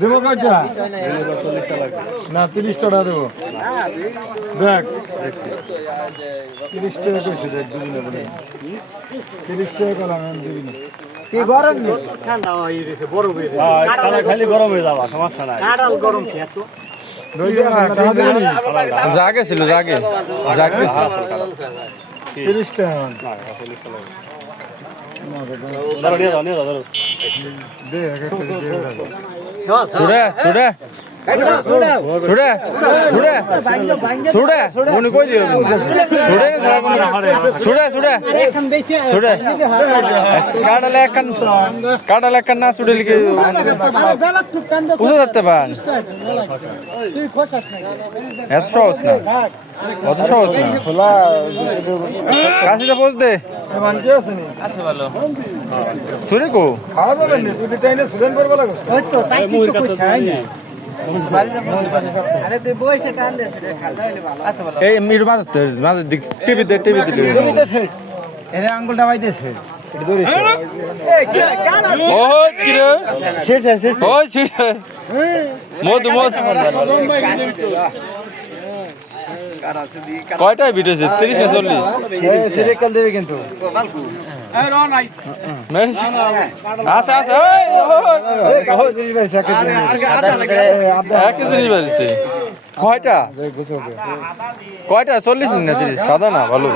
দেবো কয়টা না 30 টাকা দেবো দেখ 30 টাকা কইছে দেখ দুদিনে বলে 30 টাকা করলাম দুদিনে কি গরম নেই ঠান্ডা হয়ে গেছে বড় হয়ে গেছে খালি গরম হয়ে যাবে সমস্যা নাই কাঁঠাল গরম কি এত জাগে ছিল জাগে 30 টাকা সুরে সুরে সুরে সুরে সুরে মনে কই দিও সুরে সুরে সুরে সুরে কাটালে একখান না সুরে লিখে বুঝে যাচ্ছে পান এত সহজ না অত সহজ না কাশিটা পোষ দে সুরে কো খাওয়া যাবে না যদি টাইনে সুরেন করবো লাগে ওই তো তাই কি তো খাই না আরে তুই বইছে টান দে সুরে খাওয়া হইলে ভালো আছে ভালো এই মির মাঝে দিক টিভিতে এর আঙ্গুলটা বাইতেছে ওই কি রে ওই শেষ মধু কয়টায় বিটেছে 30 না 40 সিরিকাল দেবে কিন্তু আচ্ছা আচ্ছা কয়টা 40 না 30 সাদা না ভালো